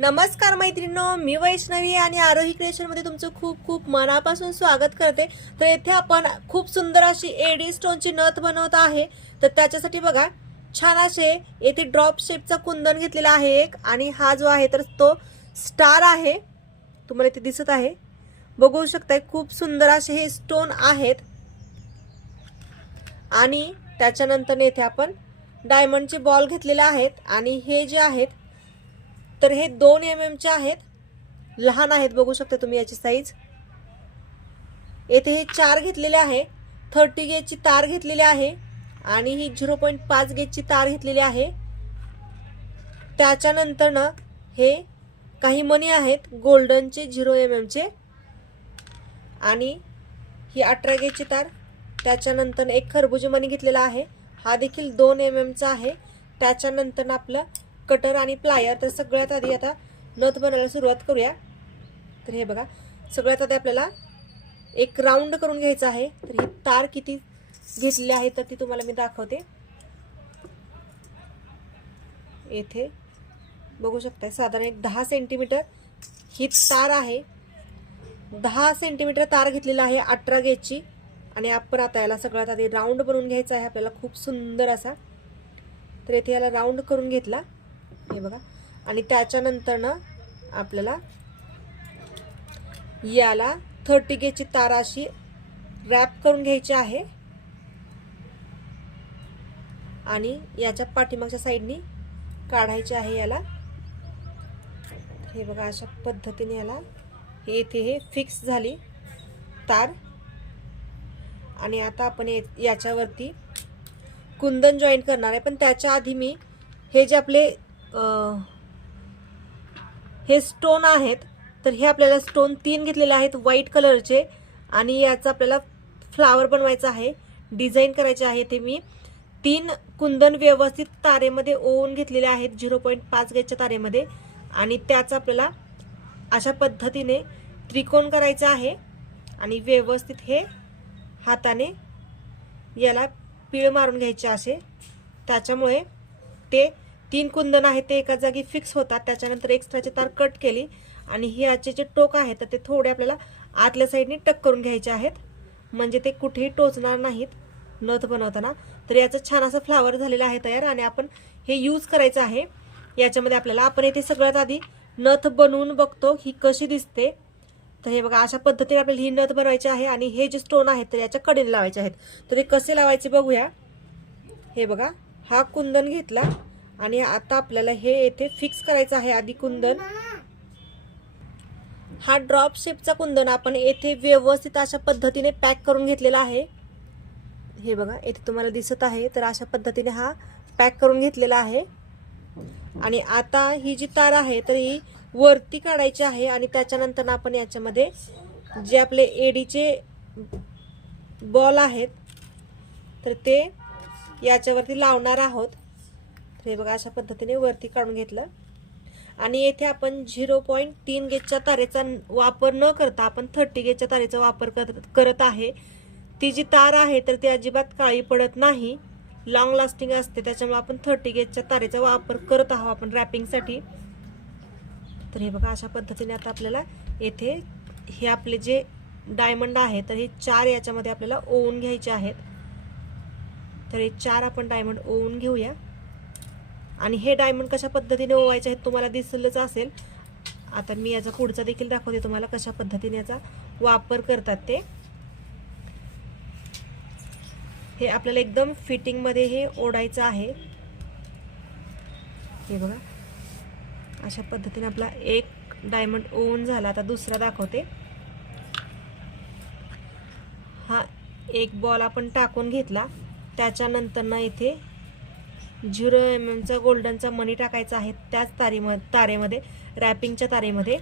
नमस्कार मैत्रिणींनो, मी वैष्णवी आणि आरोही क्रिएशन मध्ये तुमचं खूप खूप मनापासून स्वागत करते। तर येथे आपण खूप सुंदर अशी एडी स्टोनची नथ बनवत आहे। तर त्याच्यासाठी बघा छान असे येथे ड्रॉप शेपचा कुंदन घेतलेला आहे एक, आणि हा जो आहे तर तो स्टार आहे, तुम्हाला इथे दिसत आहे, बघू शकताय खूप सुंदर असे हे स्टोन आहेत। आणि त्याच्यानंतर येथे आपण डायमंडचे बॉल घेतलेले आहेत, आणि हे जे आहेत तर हे 2 mm चे आहेत, लहान आहेत, बघू शकता तुम्ही याची साईज। येथे हे 4 घेतलेले आहे, 30 गेजची तार घेतलेली आहे, आणि ही 0.5 गेजची तार घेतलेली आहे। त्याच्यानंतर ना हे काही मणी आहेत गोल्डनचे 0 mm चे, आणि ही 18 गेजची तार। त्याच्यानंतर एक खरबुजी मणी घेतलेला आहे, हा देखील 2 mm चा आहे। त्याच्यानंतर आपलं कटर आणि प्लायर। तर सगळ्यात आधी आता नथ बनवायला सुरुवात करूया। तर हे बघा, सगळ्यात आधी आपल्याला एक राऊंड करून घ्यायचा आहे। तर ही तार किती घेतली आहे तर ती तुम्हाला मी दाखवते। येथे बघू शकता साधारण एक 10 सेंटीमीटर ही तार आहे, 10 सेंटीमीटर तार घेतलेला आहे 18 गेजची। आणि आपण आता याला सगळ्यात आधी राऊंड बनवून घ्यायचा आहे आपल्याला, खूप सुंदर असा। तर इथे याला राऊंड करून घेतला, हे बघा। आणि त्याच्यानंतर ना आपल्याला याला 30 गेजची तार अशी रॅप करून घ्यायची आहे, आणि याच्या पाठीमागच्या साईडनी काढायचे आहे याला। हे बघा, अशा पद्धतीने याला हे इथे हे फिक्स झाली तार। आणि आता आपण याच्यावरती कुंदन जॉईन करणार आहे, पण त्याच्या आधी मी हे जे आपले हे स्टोन आहेत तर हे आपल्याला स्टोन 3 घेतलेले आहेत व्हाईट कलरचे, आणि याचा आपल्याला फ्लावर बनवायचा आहे, डिझाइन करायचे आहे। ते मी 3 कुंदन व्यवस्थित तारेमध्ये ओवून घेतलेले आहेत 0.5 गेजच्या तारेमध्ये, आणि त्याचा आपल्याला अशा पद्धतीने त्रिकोण करायचा आहे, आणि व्यवस्थित हे हाताने याला पीळ मारून घ्यायचे असे। त्याच्यामुळे ते 3 कुंदन आहेत ते एका जागी फिक्स होतात। त्याच्यानंतर एक्स्ट्राची तार कट केली, आणि हे याचे जे टोक आहेत तर ते थोडे आपल्याला आतल्या साईडने टक करून घ्यायचे आहेत, म्हणजे ते कुठेही टोचणार नाहीत नथ बनवताना। तर याचा छान असा फ्लावर झालेला आहे तयार, आणि आपण हे यूज करायचं आहे याच्यामध्ये आपल्याला। आपण इथे सगळ्यात आधी नथ बनवून बघतो ही कशी दिसते। तर हे बघा, अशा पद्धतीने आपल्याला ही नथ बनवायची आहे, आणि हे जे स्टोन आहेत तर याच्या कडेने लावायचे आहेत। तर ते कसे लावायचे बघूया। हे बघा, हा कुंदन घेतला, आणि आता आपल्याला हे येथे फिक्स करायचं आहे आधी कुंदन। हा ड्रॉप शेपचा कुंदन आपण येथे व्यवस्थित अशा पद्धतीने पॅक करून घेतलेला आहे। हे बघा, येथे तुम्हाला दिसत आहे, तर अशा पद्धतीने हा पॅक करून घेतलेला आहे। आणि आता ही जी तार आहे तर ही वरती काढायची आहे, आणि त्याच्यानंतर आपण याच्यामध्ये जे आपले एडीचे बॉल आहेत तर ते याच्यावरती लावणार आहोत। तर हे बघा, अशा पद्धतीने वरती काढून घेतलं, आणि येथे आपण 0.3 गेजच्या तारेचा वापर न करता आपण 30 गेजच्या तारेचा वापर करत आहे। ती जी तार आहे तर ती अजिबात काळी पडत नाही, लॉंग लास्टिंग असते, त्याच्यामुळे आपण 30 गेजच्या तारेचा वापर करत आहोत आपण रॅपिंगसाठी। तर हे बघा, अशा पद्धतीने आता आपल्याला येथे हे आपले जे डायमंड आहे तर हे 4 याच्यामध्ये आपल्याला ओवून घ्यायचे आहेत। तर हे 4 आपण डायमंड ओवून घेऊया, आणि हे डायमंड कशा पद्धतीने ओवायचे आहेत तुम्हाला दिसलंच असेल। आता मी याचा पुढचा देखील दाखवते तुम्हाला कशा पद्धतीने याचा वापर करतात ते। हे आपल्याला एकदम फिटिंग मध्ये हे ओढायचं आहे। हे बघा, अशा पद्धतीने आपला एक डायमंड ओवून झाला। आता दुसरा दाखवते। हा एक बॉल आपण टाकून घेतला, त्याच्यानंतर ना इथे 0 mm चा गोल्डनचा मणी टाकायचा आहे त्याच तारेमध्ये, रॅपिंगच्या तारेमध्ये।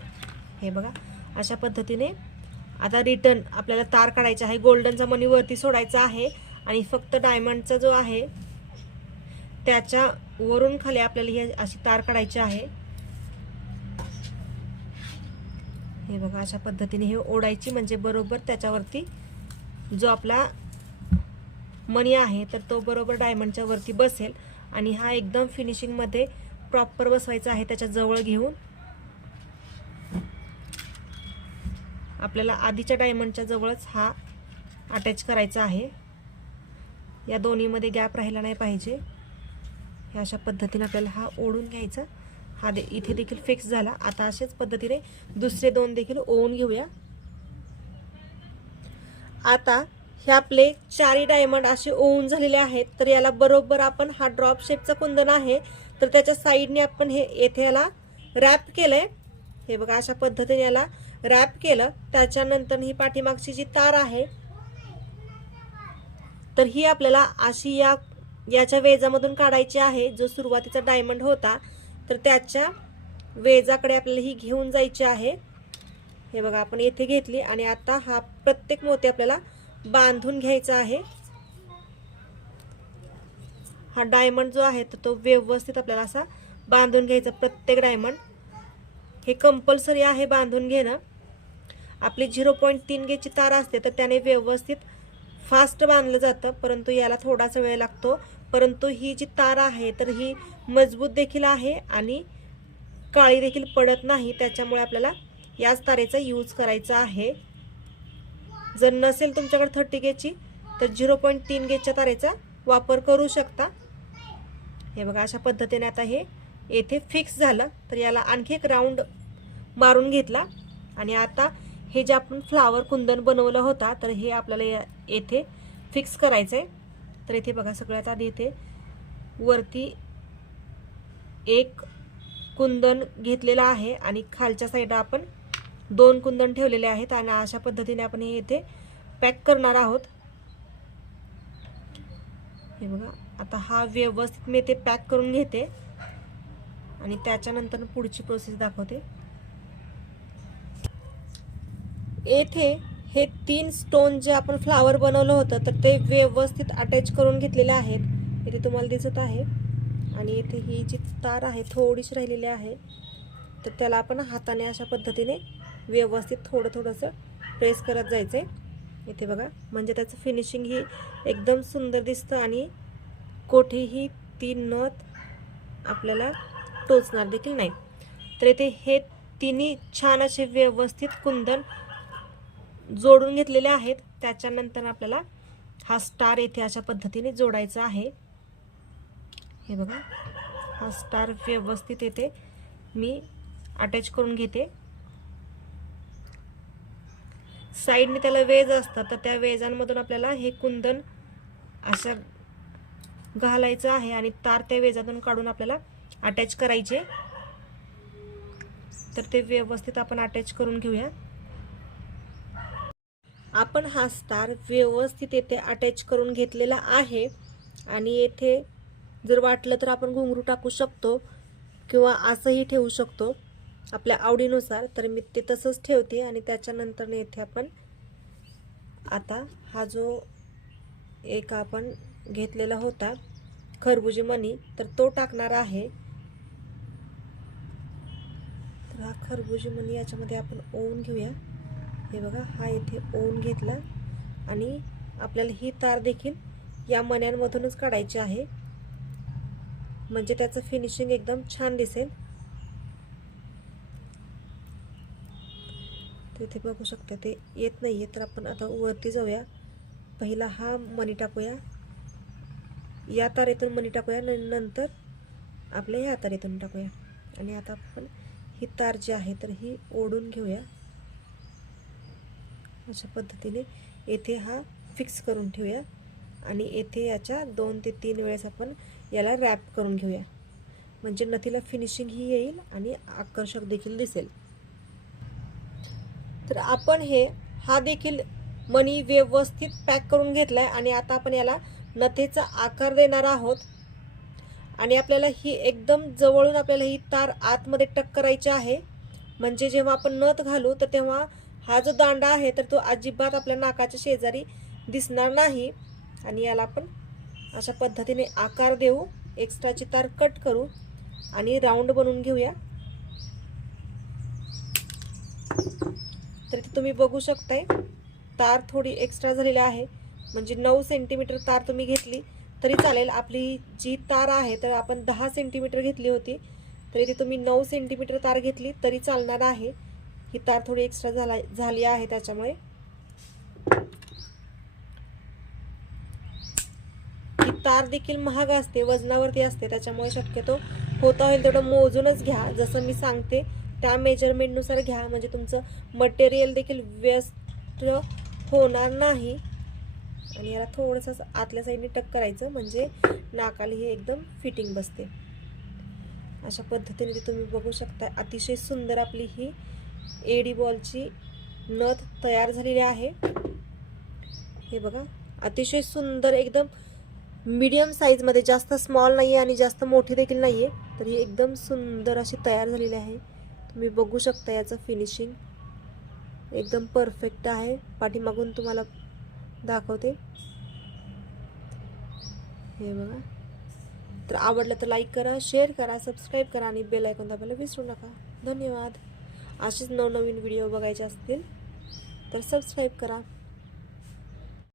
हे बघा, अशा पद्धतीने आता रिटर्न आपल्याला तार काढायची आहे, गोल्डनचा मणी वरती सोडायचा आहे, आणि फक्त डायमंडचा जो आहे त्याच्या वरून खाली आपल्याला ही अशी तार काढायची आहे। हे बघा, अशा पद्धतीने हे ओढायची, म्हणजे बरोबर त्याच्यावरती जो आपला मणी आहे तर तो बरोबर डायमंडच्या वरती बसेल, आणि हा एकदम फिनिशिंग मध्ये प्रॉपर बसवायचा आहे त्याच्या जवळ घेऊन। आपल्याला आधीच्या डायमंडच्या जवळच हा अटॅच करायचा आहे. या दोन्हीमध्ये गॅप राहिला नाही पाहिजे. ह्या अशा पद्धतीने आपल्याला हा ओढून घ्यायचा. हा इथे देखील फिक्स झाला. आता अशाच पद्धतीने दुसरे दोन देखील ओढून घेऊया. आता हे आपले चारही डायमंड असे ओढून झालेले आहेत. तर याला बरोबर आपण हा ड्रॉप शेपचा कुंदन आहे तर त्याच्या साईडने आपण हे येथे याला रॅप केलंय. हे बघा अशा पद्धतीने याला रॅप केलं. त्याच्यानंतर ही पाठीमागची जी तार आहे तर ही आपल्याला अशी याच्या वेजामधून काढायची आहे. जो सुरुवातीचा डायमंड होता तर त्याच्या वेजाकडे आपल्याला ही घेऊन जायची आहे. हे बघा आपण येथे घेतली आणि आता हा प्रत्येक मोती आपल्याला बांधून घ्यायचा आहे. हा डायमंड जो आहे तर तो व्यवस्थित आपल्याला असा बांधून घ्यायचा. प्रत्येक डायमंड हे कंपल्सरी आहे बांधून घेणं. आपली 0.3 गेजची तार असते तर त्याने व्यवस्थित फास्ट बांधलं जातं, परंतु याला थोडासा वेळ लागतो. परंतु ही जी तार आहे तर ही मजबूत देखील आहे आणि काळी देखील पडत नाही. त्याच्यामुळे आपल्याला याच तारेचा यूज करायचा आहे. जर नसेल तुमच्याकडे 30 गेजची तर 0.3 गेजच्या तारेचा वापर करू शकता. हे बघा अशा पद्धतीने आता हे येथे फिक्स झालं. तर याला आणखी एक राऊंड मारून घेतला आणि आता हे जे आपण फ्लावर कुंदन बनवलं होता तर हे आपल्याला येथे फिक्स करायचंय. तर इथे बघा सगळ्यात आधी इथे वरती एक कुंदन घेतलेला आहे आणि खालच्या साईडला आपण 2 कुंदन ठेवलेले आहेत आणि अशा पद्धतीने आपण हे इथे पॅक करणार आहोत. हे बघा आता हा व्यवस्थित मी इथे पॅक करून घेते आणि त्याच्यानंतर पुढची प्रोसेस दाखवते. येथे हे 3 स्टोन जे आपण फ्लावर बनवलं होतं तर ते व्यवस्थित अटॅच करून घेतलेले आहेत. इथे तुम्हाला दिसत आहे. आणि इथे ही जी तार आहे थोडीशी राहिलेली आहे तर त्याला आपण हाताने अशा पद्धतीने व्यवस्थित थोडंसं प्रेस करत जायचंय. इथे बघा म्हणजे त्याचं फिनिशिंग ही एकदम सुंदर दिसतं आणि कोठेही ती नथ आपल्याला टोचणार देखील नाही. तर इथे हे तिन्ही छान असे व्यवस्थित कुंदन जोडून घेतलेले आहेत. त्याच्यानंतर आपल्याला हा स्टार येथे अशा पद्धतीने जोडायचा आहे. हे बघा हा स्टार व्यवस्थित येथे मी अटॅच करून घेते. साईडने त्याला वेज असतात तर त्या वेजांमधून आपल्याला हे कुंदन अशा घालायचं आहे आणि तार त्या वेजातून काढून आपल्याला अटॅच करायचे. तर ते व्यवस्थित आपण अटॅच करून घेऊया. आपण हा स्टार व्यवस्थित येथे अटॅच करून घेतलेला आहे आणि येथे जर वाटलं तर आपण घुंगरू टाकू शकतो किंवा असंही ठेवू शकतो आपल्या आवडीनुसार. तर मी ते तसंच ठेवते आणि त्याच्यानंतर येथे आपण आता हा जो एक आपण घेतलेला होता खरबुजी मणी तर तो टाकणार आहे. तर हा खरबुजी मणी याच्यामध्ये आपण ओवून घेऊया. हे बघा हा इथे ओवून घेतला आणि आपल्याला ही तार देखील या मण्यांमधूनच काढायची आहे म्हणजे त्याचं फिनिशिंग एकदम छान दिसेल. तिथे बघू शकता ते येत नाहीये तर आपण आता वरती जाऊया. पहिला हा मणी टाकूया, या तारेतून मणी टाकूया, नंतर आपल्या ह्या तारेतून टाकूया आणि आता आपण ही तार जी आहे तर ही ओढून घेऊया. अशा पद्धतीने येथे हा फिक्स करून ठेवूया आणि येथे याच्या 2 ते 3 वेळेस आपण याला रॅप करून घेऊया म्हणजे नथीला फिनिशिंग ही येईल आणि आकर्षक देखील दिसेल. तर आपण हा देखील मणी व्यवस्थित पॅक करून घेतलाय आणि आता आपण याला नथीचा आकार देणार आहोत आणि आपल्याला ही एकदम जवळून आपल्याला ही तार आतमध्ये टक करायची आहे म्हणजे जेव्हा आपण नथ घालू तर तेव्हा हा जो दांडा आहे तर तो अजिबात आपल्या नाकाच्या शेजारी दिसणार नाही. आणि याला आपण अशा पद्धतीने आकार देऊ, एक्स्ट्राची तार कट करू आणि राऊंड बनवून घेऊया. तर तुम्ही बघू शकताय तार थोडी एक्स्ट्रा झालेली आहे म्हणजे 9 सेंटीमीटर तार तुम्ही घेतली तरी चालेल. आपली जी तार आहे तर आपण 10 सेंटीमीटर घेतली होती तर इथे तुम्ही 9 सेंटीमीटर तार घेतली तरी चालणार आहे. ही तार थोडी एक्स्ट्रा झाली आहे त्याच्यामुळे. ही तार देखील महाग असते, वजनावरती असते, त्याच्यामुळे शक्यतो होता होईल तेवढं मोजूनच घ्या. जसं मी सांगते त्या मेजरमेंटनुसार घ्या, म्हणजे तुमचं मटेरियल देखील वेस्ट होणार नाही. आणि याला थोडंसं आतल्या साईडने टक करायचं, म्हणजे नाकाला ही एकदम फिटिंग बसते. अशा पद्धतीने ते तुम्ही बघू शकता. अतिशय सुंदर आपली ही एडी बॉलची नथ तयार झालेली आहे. हे बघा, अतिशय सुंदर, एकदम मीडियम साईजमध्ये, जास्त स्मॉल नाही आहे आणि जास्त मोठी देखील नाही आहे, तर ही एकदम सुंदर अशी तयार झालेली आहे. तुम्ही बघू शकता याचं फिनिशिंग एकदम परफेक्ट आहे. पाठीमागून तुम्हाला दाखवते. हे बघा. तर आवडलं तर लाईक करा, शेअर करा, सबस्क्राईब करा आणि बेल आयकॉन दाबायला विसरू नका. धन्यवाद. असेच नवनवीन व्हिडिओ बघायचे असतील तर सबस्क्राईब करा.